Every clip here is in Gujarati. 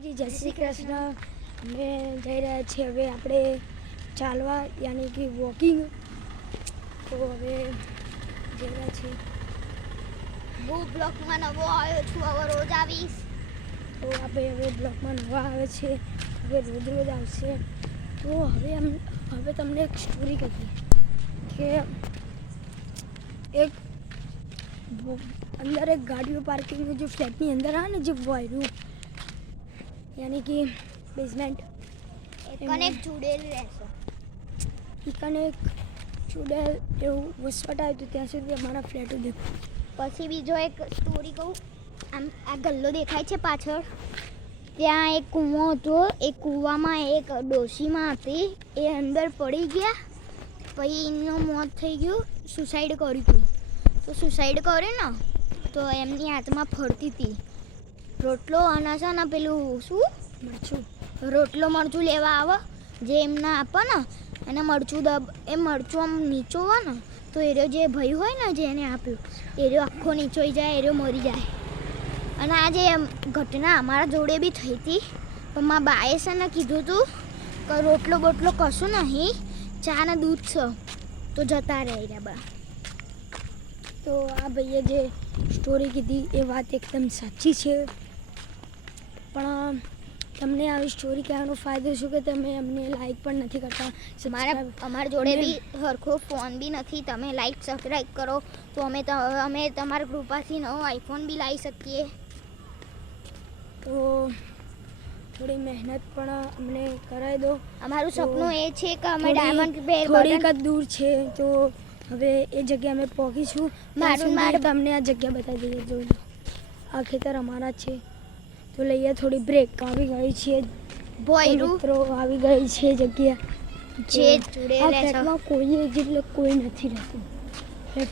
જી જય શ્રી કૃષ્ણ. અમે જઈ રહ્યા છીએ હવે આપણે ચાલવા યાની કે વોકિંગ. તો હવે જઈ રહ્યા છીએ. હું બ્લોગમાં નવો આવ્યો છું, હવે રોજ આવીશ. તો આપણે હવે બ્લોગમાં નવા આવે છે, હવે રોજ રોજ આવશે. તો હવે તમને એક સ્ટોરી કહી કે એક અંદર એક ગાડીઓ પાર્કિંગનું જે ફ્લેટની અંદર આવે ને, જે વાયરું યાની કે બેઝમેન્ટ કનેક્ટ જોડેલ રહેશે. એ કનેક્ટ જોડેલ એવું વસવાટ આવ્યું હતું ત્યાં સુધી અમારા ફ્લેટો દેખાય. પછી બીજો એક સ્ટોરી કહું. આમ આ ગલ્લો દેખાય છે પાછળ, ત્યાં એક કૂવો હતો. એ કૂવામાં એક ડોશીમાં હતી, એ અંદર પડી ગયા. પછી એનું મોત થઈ ગયું, સુસાઈડ કર્યું હતું. તો સુસાઈડ કરે ને તો એમની હાથમાં ફરતી હતી રોટલો અને છે ને પેલું શું મરચું, રોટલો મરચું લેવા આવે જે એમને આપે ને, અને મરચું એ મરચું આમ નીચોવા ને તો એરો જે ભાઈ હોય ને જેને આપ્યું એરો આખો નીચોઈ જાય, એરો મરી જાય. અને આ જે ઘટના અમારા જોડે બી થઈ હતી, પણ મારા બાએ છે ને કીધું હતું કે રોટલો બોટલો કશું નહીં, ચા ને દૂધ છે, તો જતા રહે રહ્યા. તો આ ભાઈએ જે સ્ટોરી કીધી એ વાત એકદમ સાચી છે. પણ તમને આવી સ્ટોરી કહેવાનો ફાયદો શું કે તમે અમને લાઈક પણ નથી કરતા. અમારા જોડે બી સરખો ફોન બી નથી. તમે લાઈક સબસ્ક્રાઈબ કરો તો અમે તમારા કૃપાથી નવો આઈફોન બી લાવી શકીએ. તો થોડી મહેનત પણ અમને કરાવી દો. અમારું સપનું એ છે કે અમે ડાયમંડ બેર થોડીક જ દૂર છે, તો હવે એ જગ્યા અમે પહોંચીશું. મારું તમને આ જગ્યા બતાવી દઈએ. જોઈ લો, આ ખેતર અમારા છે. તો લઈએ થોડી બ્રેક. આવી ગઈ છે મિત્રો, આવી ગઈ છે જગ્યા જે જોડે આ ફ્લેટમાં કોઈ જેટલે કોઈ નથી રહેતું.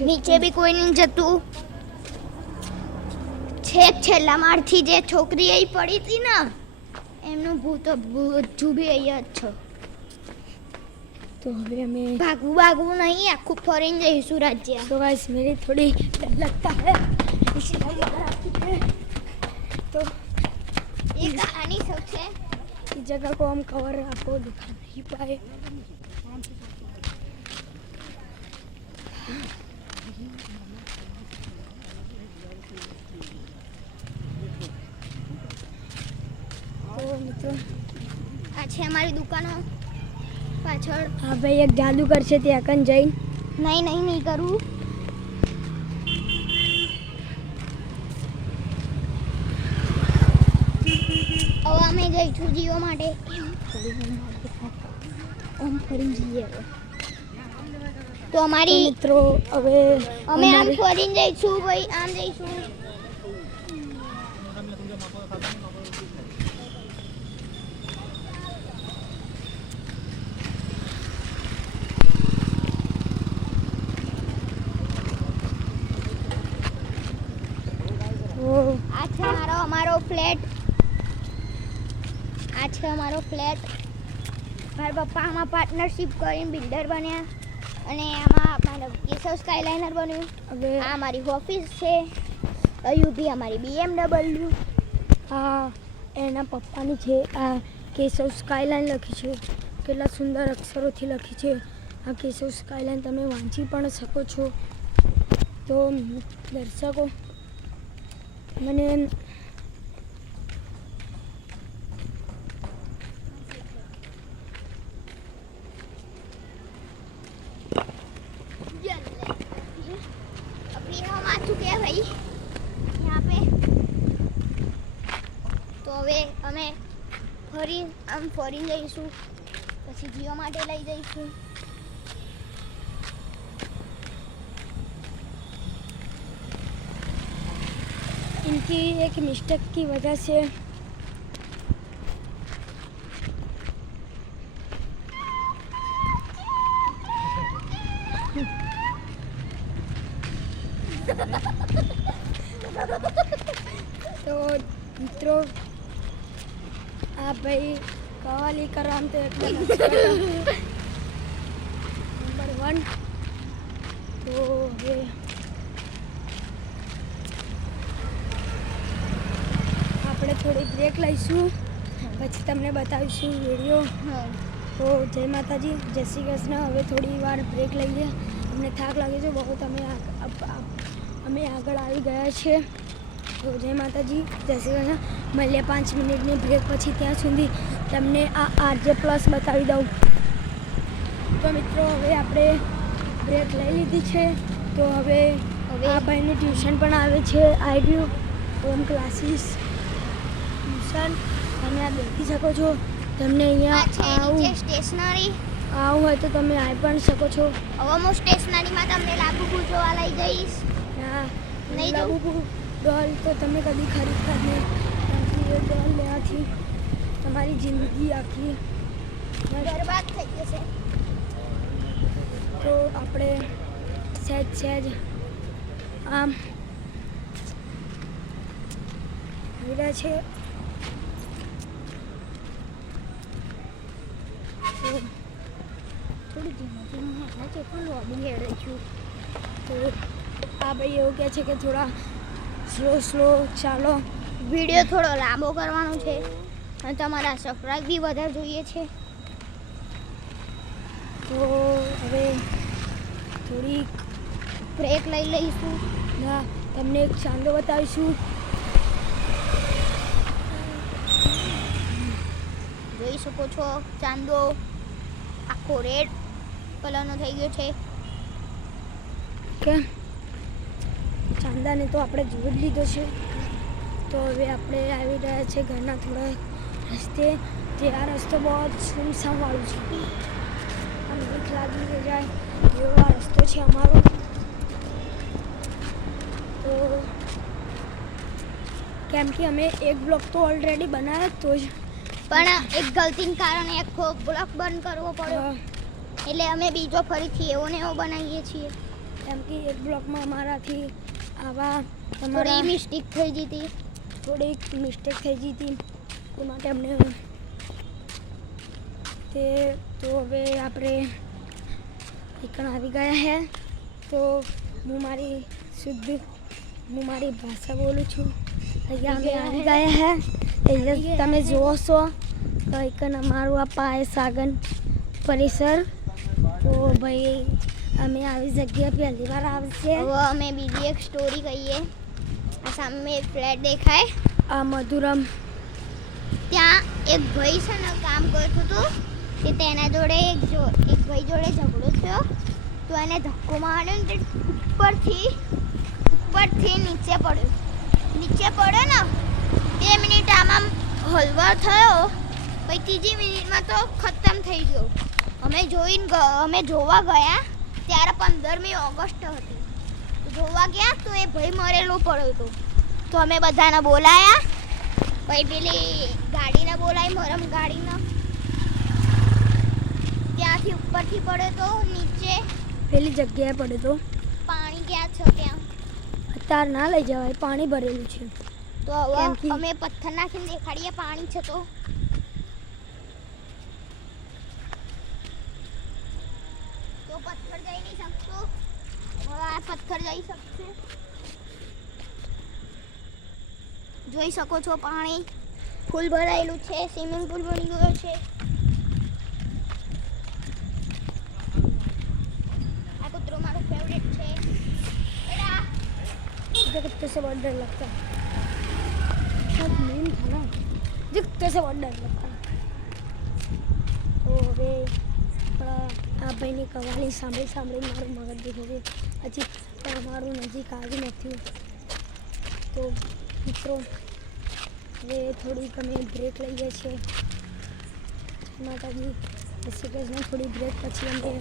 નીચે બી કોઈ નહીં જતું. છેક છેલ્લા માળથી જે છોકરી અહીં પડી હતી ને એમનું ભૂત બી અહીંયા જ છે. तो अभी हमें भागવું नहीं, आखू फॉरेन जईशु राज्य. तो गाइस मेरी थोड़ी डर लगता है, इसलिए हम बाहर आ चुके हैं. तो ये कहानी सब है. इस जगह को हम कवर आपको दिखा नहीं पाए. तो मित्रों આ છે અમારી દુકાનો પાછળ. હા ભાઈ, એક જાદુગર છે ત્યાં કન જઈને. નહીં કરું. હવે અમે જઈશું જીવો માટે. આમ ફરી જઈએ. તો અમારી મિત્રો હવે અમે આમ ફરીને જઈશું ભાઈ, આમ જઈશું. આ છે અમારો ફ્લેટ. આ છે અમારો ફ્લેટ. મારા પપ્પા આમાં પાર્ટનરશિપ કરીને બિલ્ડર બન્યા, અને આમાં મારા કેશવ સ્કાયલાઇનર બન્યું. હવે આ મારી ઓફિસ છે. યુભી અમારી BMW. આ એના પપ્પાની છે. આ કેશવ સ્કાયલાઇન લખી છે, કેટલા સુંદર અક્ષરોથી લખી છે. આ કેશવ સ્કાયલાઇન તમે વાંચી પણ શકો છો. તો દર્શકો મને अभी हम आ चुके हैं भाई यहाँ पे. તો હવે અમે ફરી જઈશું, પછી જીઓ માટે લઈ જઈશું. इनकी एक मिस्टेक की वजह से तो मित्रों आप भाई कवाली कराम तो नंबर 1. तो ये આપણે થોડી બ્રેક લઈશું. પછી તમને બતાવીશું વિડીયો. હા તો જય માતાજી, જય શ્રી કૃષ્ણ. હવે થોડી વાર બ્રેક લઈએ, અમને થાક લાગે છે બહુ. અમે આગળ આવી ગયા છીએ. તો જય માતાજી, જય શ્રી કૃષ્ણ. મળીએ 5 મિનિટની બ્રેક પછી. ત્યાં સુધી તમને આ RJ પ્લસ બતાવી દઉં. તો મિત્રો હવે આપણે બ્રેક લઈ લીધી છે. તો હવે આ ભાઈનું ટ્યુશન પણ આવે છે. આઈડિયો હોમ ક્લાસીસ ટ્યુશન. તમે આ દેખી શકો છો. તમને અહીંયા સ્ટેશનરી આવું હોય તો તમે આવી પણ શકો છો. હવે હું સ્ટેશનરીમાં તમને લાગુ જોવા લઈ જઈશ. ના નહીં લાગુ ડોલ તો તમે કદી ખરીદતા જ નહીં. કારણ કે એ ડોલ લેવાથી તમારી જિંદગી આખી બરબાદ થઈ જશે. તો આપણે સહેજ આમ વિડા છે. તો થોડી ધીમે એટલા કેટલું લોબી હેડે છું. તો આ ભાઈ એવું કહે છે કે થોડા સ્લો ચાલો. વિડીયો થોડો લાંબો કરવાનો છે અને તમારા સબસ્ક્રાઇબ બી વધારે જોઈએ છે. તો હવે થોડીક બ્રેક લઈ લઈશું. ના તમને એક ચાંદો બતાવીશું. જોઈ શકો છો ચાંદો આખો રેડ કલરનો થઈ ગયો છે. કે ચાંદાને તો આપણે જોઈ જ લીધો છે. તો હવે આપણે આવી રહ્યા છે ઘરના થોડા રસ્તે. જે આ રસ્તો બહુ સુમસામ વાળું છે. આમ બીક લાગી જાય એવો આ રસ્તો છે અમારો. તો કેમ કે અમે એક બ્લોક તો ઓલરેડી બનાવ્યો તો જ, પણ એક ગલતીને કારણે આખો બ્લોક બંધ કરવો પડ્યો. એટલે અમે બીજો ફરીથી એવો ને એવો બનાવીએ છીએ. કેમ કે એક બ્લોકમાં અમારાથી આવા થોડી મિસ્ટેક થઈ ગઈ હતી. થોડીક મિસ્ટેક થઈ ગઈ હતી એ માટે અમને તો હવે આપણે એકણ આવી ગયા છે. તો હું મારી ભાષા બોલું છું. અહીંયા અમે આવી ગયા છે. અહીંયા તમે જુઓ છો તો એકણ અમારું આ પાય સાગન પરિસર. તો ભાઈ અમે આવી જગ્યાએ પહેલી વાર આવશે. હવે અમે બીજી એક સ્ટોરી કહીએ. આ સામે એક ફ્લેટ દેખાય, આ મધુરમ. ત્યાં એક ભાઈ છે ને કામ કરતું હતું. કે તેના જોડે એક ભાઈ જોડે ઝઘડો થયો. તો એને ધક્કો માર્યો ને તે ઉપરથી નીચે પડ્યો ને 2 મિનિટ આમાં હલવા થયો. પછી ત્રીજી મિનિટમાં તો ખતમ થઈ ગયો. અમે જોવા ગયા ત્યારે 15મી ઓગસ્ટ હતી. જોવા ગયા તો એ ભાઈ મરેલો પડ્યો હતો. તો અમે બધાને બોલાયા. પછી પેલી ગાડીને બોલાવી, મરમ ગાડીને. ત્યાંથી ઉપરથી પડ્યો તો નીચે પેલી જગ્યાએ પડે તો પાણી ક્યાં છે ત્યાં. અત્યારે ના લઈ જવાય, પાણી ભરેલું છે. તો હવે અમે પથ્થર નાખીને દેખાડીએ પાણી છે તો. પથ્થર જઈ નહીં શકતો. હવે આ પથ્થર જઈ શકશે. જોઈ શકો છો પાણી ફૂલ ભરાયેલું છે. સ્વિમિંગ પુલ બની ગયો છે. આ કૂતરો મારો ફેવરેટ છે. मुझे कुत्ते से बहुत डर लगता है. बहुत मेन था ना, मुझे कुत्ते से बहुत डर लगता है. तो હવે આ ભાઈની કહાની સાંભળી મારું મગજ દુખે છે. હજી પણ અમારું નજીક આવ્યું નથી. તો મિત્રો હવે થોડીક અમે બ્રેક લઈએ છીએ. માતાજી જય શ્રી કૃષ્ણ. થોડી બ્રેક પછી અમે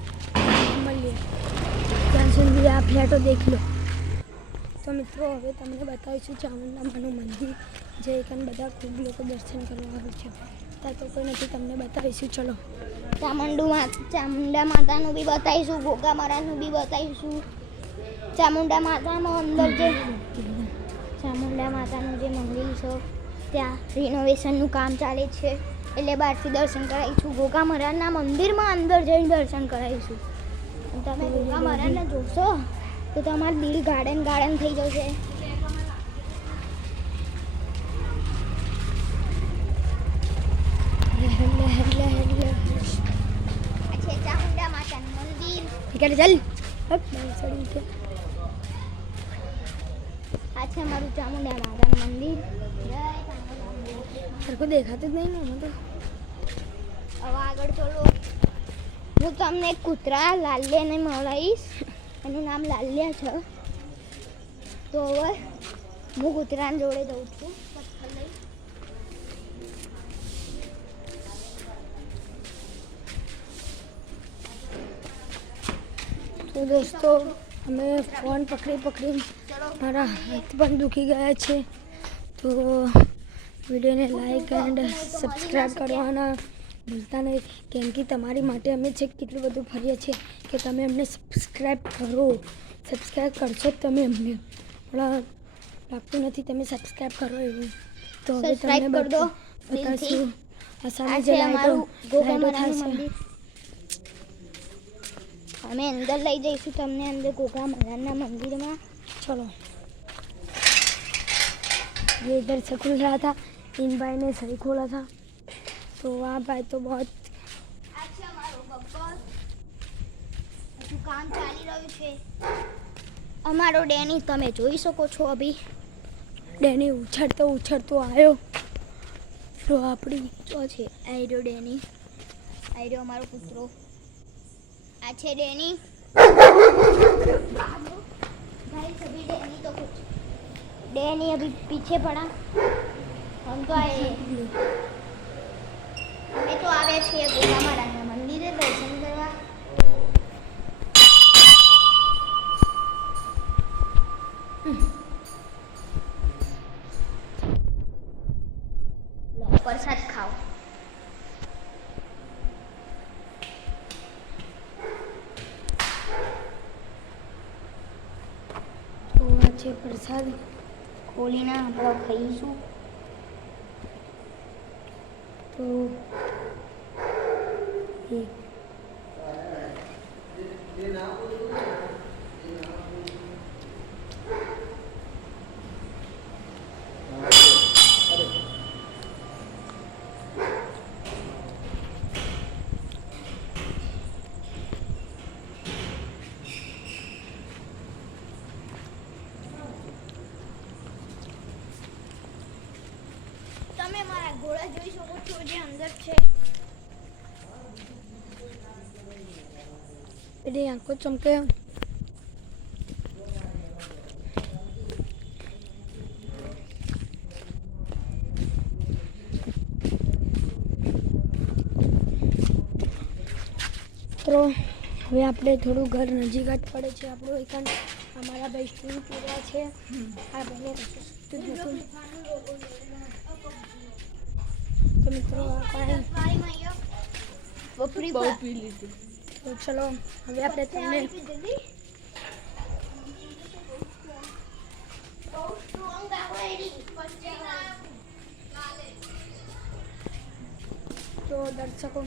મળીએ. ત્યાં સુધી આ ફ્લેટો દેખી લો. તો મિત્રો હવે તમને બતાવીશું ચામુંડા માનું મંદિર, જે એકન બધા ખૂબ લોકો દર્શન કરવા આવે છે. ત્યાં તો કોઈ નથી, તમને બતાવીશું. ચલો. ચામુંડા માતાનું બી બતાવીશું, ઘોઘા મહારાજનું બી બતાવીશું. ચામુંડા માતાનું અંદર જે ચામુંડા માતાનું જે મંદિર છે ત્યાં રિનોવેશનનું કામ ચાલે છે. એટલે બહારથી દર્શન કરાવીશું. ઘોઘા મહારાજના મંદિરમાં અંદર જઈને દર્શન કરાવીશું. તમે ઘોઘા મહારાજને જોશો તો તમારું દિલ ગાર્ડન થઈ જશે. નીકળે ચાલ ચડી કે આ છે અમારું ચામુંડા માતાનું મંદિર. જય ચામુંડા મંદિર. સરખું દેખાતું જ નહીં ને મને તો. હવે આગળ ચલો. હું તમને એક કૂતરા લાલ્યાને મળાવીશ. એનું નામ લાલ્યા છે. તો હવે હું કૂતરાને જોડે દઉં છું. પથ્થર લઈ. તો દોસ્તો અમે ફોન પકડી મારા હાથ પણ દુખી ગયા છે. તો વિડીયોને લાઈક એન્ડ સબસ્ક્રાઈબ કરવાના ભૂલતા નહીં, કેમ કે તમારી માટે અમે છે કેટલું બધું ફરીએ છીએ કે તમે અમને સબસ્ક્રાઈબ કરો. સબસ્ક્રાઈબ કરશો જ તમે અમને, પણ લાગતું નથી તમે સબસ્ક્રાઈબ કરો એવું. તો હવે સબસ્ક્રાઇબ તમને કરી દો બતાવશું આ સામે આ જે છે અમારું ગોગા લાઈટો થાય માતાનું છે. મંદિર. અમે અંદર લઈ જઈશું તમને અંદર ગોગા માતાના મંદિરમાં. चलो ये इधर से खुल रहा था, इन भाई ने सही खोला था, तो वहाँ भाई तो बहुत આ છે અમારો ગબ્બર. હજુ કામ ચાલી રહ્યું છે. અમારો ડેની તમે જોઈ શકો છો. અભી ડેની ઉછળતો આવ્યો. તો આપણી જો છે આયરો ડેની. આયરો અમારો કૂતરો. આ છે ડેની. भाई सभी डैनी तो कुछ डैनी अभी पीछे पड़ा. हम तो आए हमें तो आवे છીએ ગોગા માતાના મંદિરે દર્શન કરવા. લો પ્રસાદ ખાઓ. તો આ છે પ્રસાદ. ખોલીને આપણે ખાઈશું. તો એક તમે મારા ઘોડા જોઈ શકો છો જે અંદર છે. એની આંખો ચમકે. તો હવે આપણે થોડું ઘર નજીક જ પડે છે આપણું એકન. અમારા ભાઈ સ્ટૂલ પૂરા છે. આ ભાઈને કશું જ નથી. તો મિત્રો આ પાણી બપરી બહુ પી લીધી. તો ચલો હવે આપણે તમને તો દર્શકો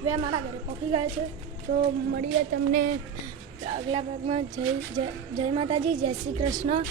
હવે અમારા ઘરે પહોંચી ગયા છે. તો મળીએ તમને આગલા ભાગમાં. જય માતાજી, જય શ્રી કૃષ્ણ.